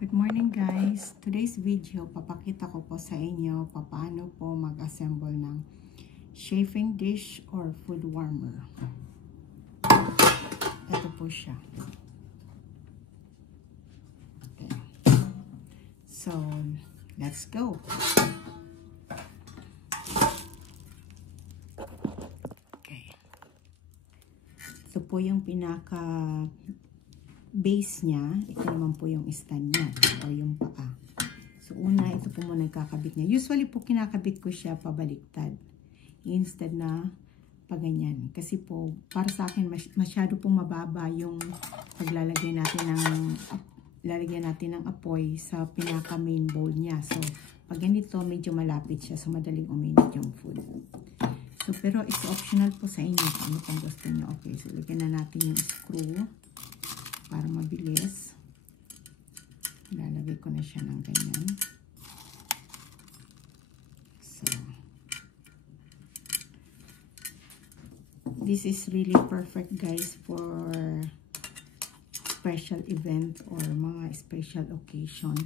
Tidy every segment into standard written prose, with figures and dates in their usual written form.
Good morning guys! Today's video, papakita ko po sa inyo paano po mag-assemble ng chafing dish or food warmer. Ito po siya. Okay. So, let's go! Okay. Ito po yung pinaka base niya. Ito naman po yung stand niya o yung paa. So una, ito po muna kakabit niya. Usually po kinakabit ko siya pabaliktad instead na paganyan. Kasi po para sa akin masyado pong mababa yung paglalagay natin ng apoy sa pinaka main bowl niya. So pag ganito medyo malapit siya, so madaling uminit yung food. So pero it's optional po sa inyo kung ano pang gusto niyo. Okay, so lagyan na natin yung screw para mabilis. Ilalagay ko na siya ng ganyan. So, this is really perfect guys for special event or mga special occasion.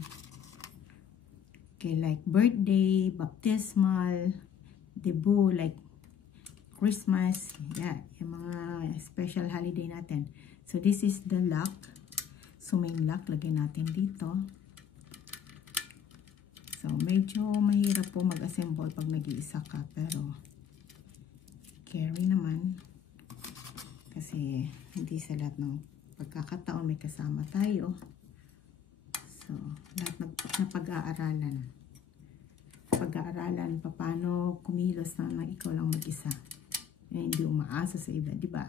Okay, like birthday, baptismal, debut, like Christmas. Yeah, yung mga special holiday natin. So, this is the lock. So, main lock, lagyan natin dito. So, medyo mahirap po mag-assemble pag nag-iisa ka. Pero, carry naman. Kasi, hindi sa lahat ng pagkakataon may kasama tayo. So, lahat na pag-aaralan. Pag-aaralan, paano kumilos na ikaw lang mag-isa. Hindi umaasa sa iba, di ba?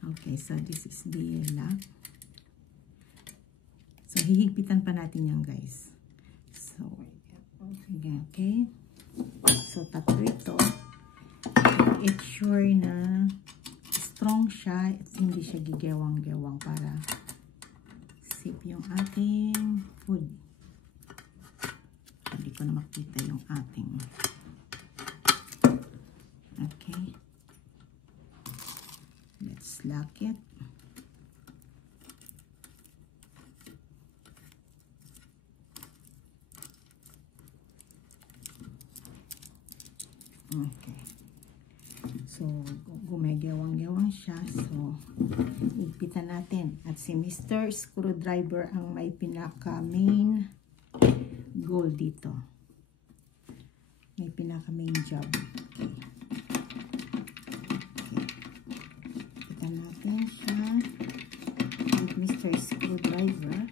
Okay, so this is the lock. So, hihigpitan pa natin yan, guys. So, okay. So, tatlo ito. Make sure na strong siya at hindi siya gigewang-gewang para safe yung ating food. Hindi ko na makita yung ating. Okay. Let's lock it. Okay. So, gumagewang-gewang siya. So, igpitan natin. At si Mr. Screwdriver ang may pinaka main goal dito. May pinaka main job. Okay. Natin siya with Mr. Screwdriver.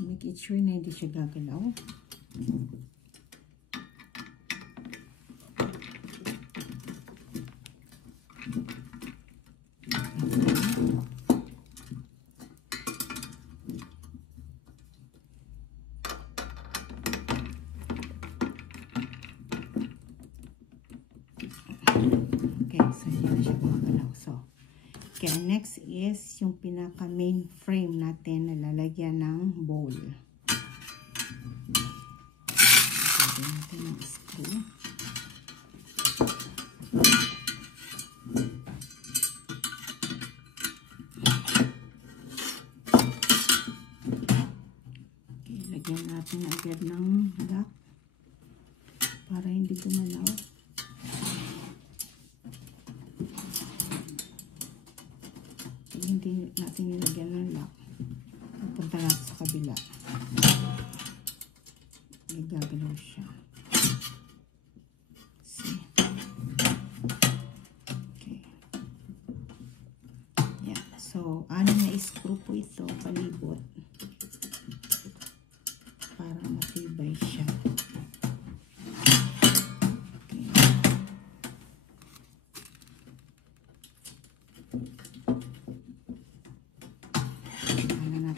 Make it sure na hindi siya gagalaw. Okay, so hindi na siya gumagalaw. So, okay, next is yung pinaka main frame natin na lalagyan ng bowl. Lagyan natin ng screw. Okay, lagyan natin agad ng lock para hindi gumalaw. Hindi natin nilagyan ng lock. Pupunta natin sa kabila. Gagalaw siya. See? Okay. Yeah. So, ano na screw po ito, palibot. Para matibay siya.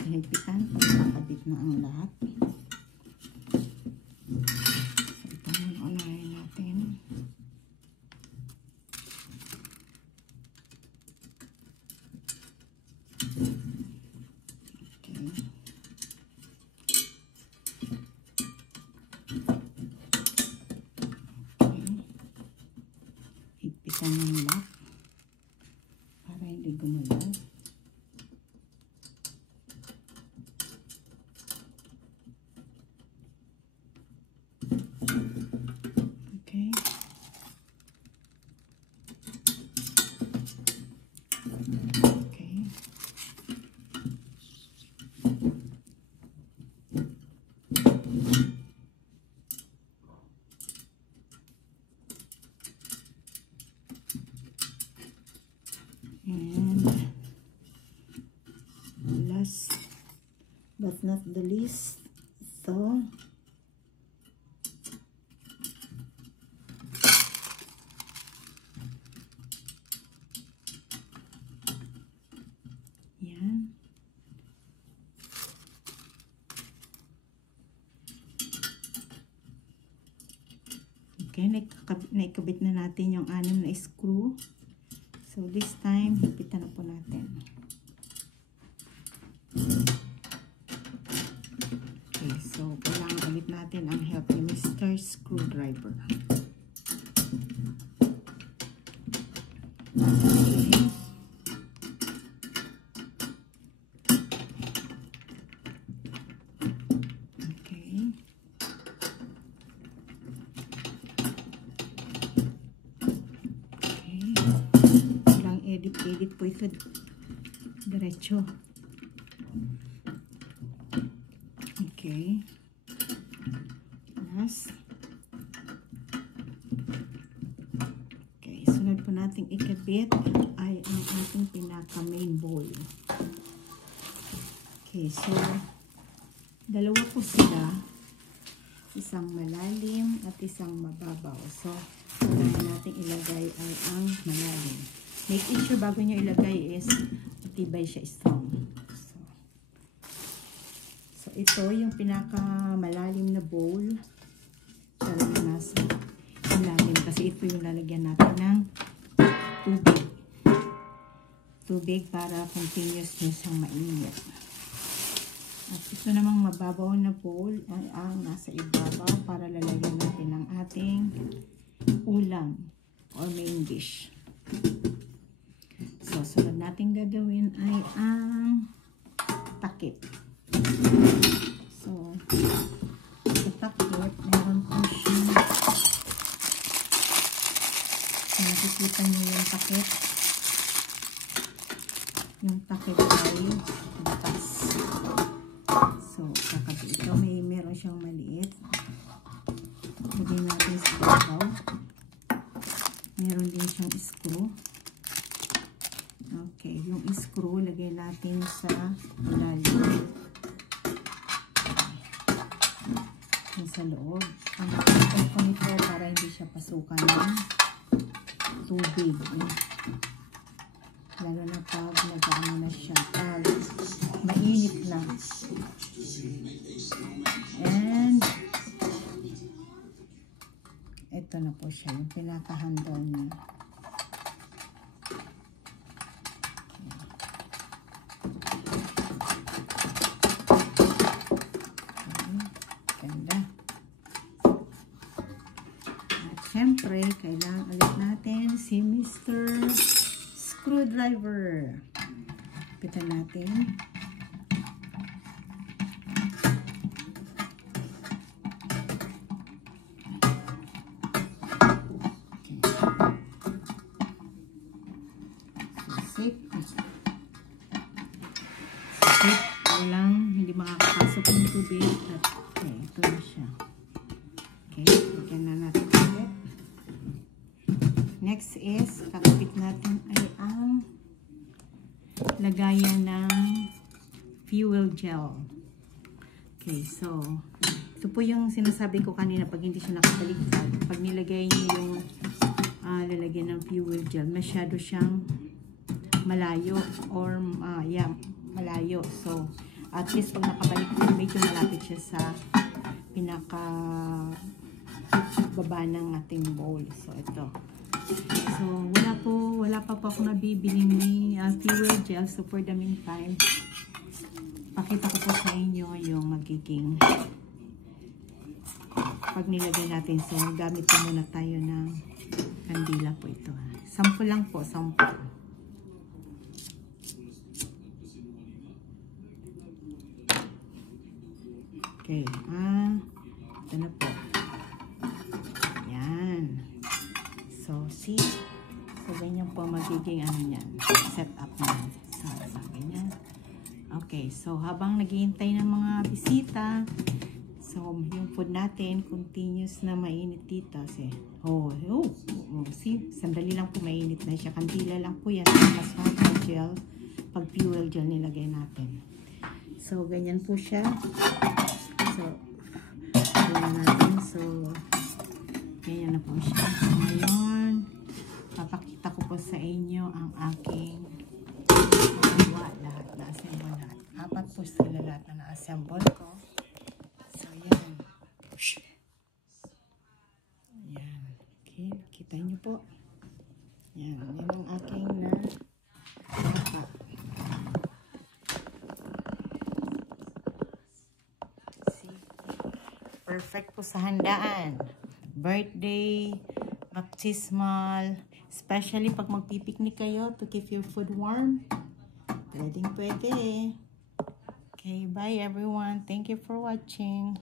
Higpitan pag nakabit na ang lahat. So, ito muna unahin natin. Okay. Okay. Higpitan ng lock para hindi gumalaw. And last but not the least, so yan. Okay, naikabit na natin yung 6 na screw. So this time, hipitan na po natin. Okay, so kailangan ulit natin ang help ni Mr. Screwdriver. Okay. Edit po ito diretso. Okay. Last. Okay, sunod po nating ikabit ay ang ating pinaka main bowl. Okay, so dalawa po sila, isang malalim at isang mababaw. So kailangan nating ilagay ay ang malalim. Make sure bago nyo ilagay is matibay siya, strong. So ito yung pinaka malalim na bowl. Siya lang nasa ilalim kasi ito yung lalagyan natin ng tubig. Tubig para continuous nyo siyang mainit. At ito namang mababaw na bowl ay ang nasa ibabaw para lalagyan natin ng ating ulam or main dish. So, sunod natin gagawin ay ang takip. So, sa takip, meron po siya. So, nakikita nyo yung takip. Yung takip ay butas. So, kakabi ito, meron siyang maliit. Lagyan natin sa babaw. Meron din siyang screw. Okay, yung screw, lagay natin sa ilalim. Yung sa loob. Ang pagkakas ko nito para hindi siya pasukan ng tubig. Lalo na pag nag-ano na siya. Pag mainit na. And ito na po siya. Yung pinaka-handle niya. Siyempre, kailangan ulit natin si Mr. Screwdriver. Pitan natin. Safe. Safe. Walang hindi makakapasok ng tubig. At okay, ito na siya. Okay, lagyan na natin ulit. Next is, kakapit natin ay ang lagayan ng fuel gel. Okay, so, ito po yung sinasabi ko kanina pag hindi siya nakabaligtad. Pag nilagay niyo yung lalagyan ng fuel gel, masyado siyang malayo or, yeah, malayo. So, at least pag nakabaligtad, medyo malapit siya sa pinaka baba ng ating bowl. So, ito. So, wala pa po ako nabibiling ni fuel gel. So, for the meantime, pakita ko po sa inyo yung magiging pag nilagay natin. So, gamit po muna tayo ng kandila po ito. Sample lang po, sample. Okay, ito na po. Yan. So, see? So, ganyan po magiging set up na. So, ganyan. Okay, so habang naghihintay ng mga bisita, so, yung food natin, continuous na mainit dito. See, sandali lang po mainit na siya. Kandila lang po yan. Mas gel. Pag fuel gel nilagay natin. So, ganyan po siya. So, ganyan natin. So, ganyan na po siya. So, ngayon, papakita ko po sa inyo ang aking lahat na-assemble lahat. Apat po sila lahat na na-assemble ko. So, yan. Yan. Okay, kita nyo po. Yan. Yan ang aking na perfect po sa handaan. Birthday, baptismal, especially pag magpipiknik kayo to keep your food warm. Pwede. Okay, bye everyone. Thank you for watching.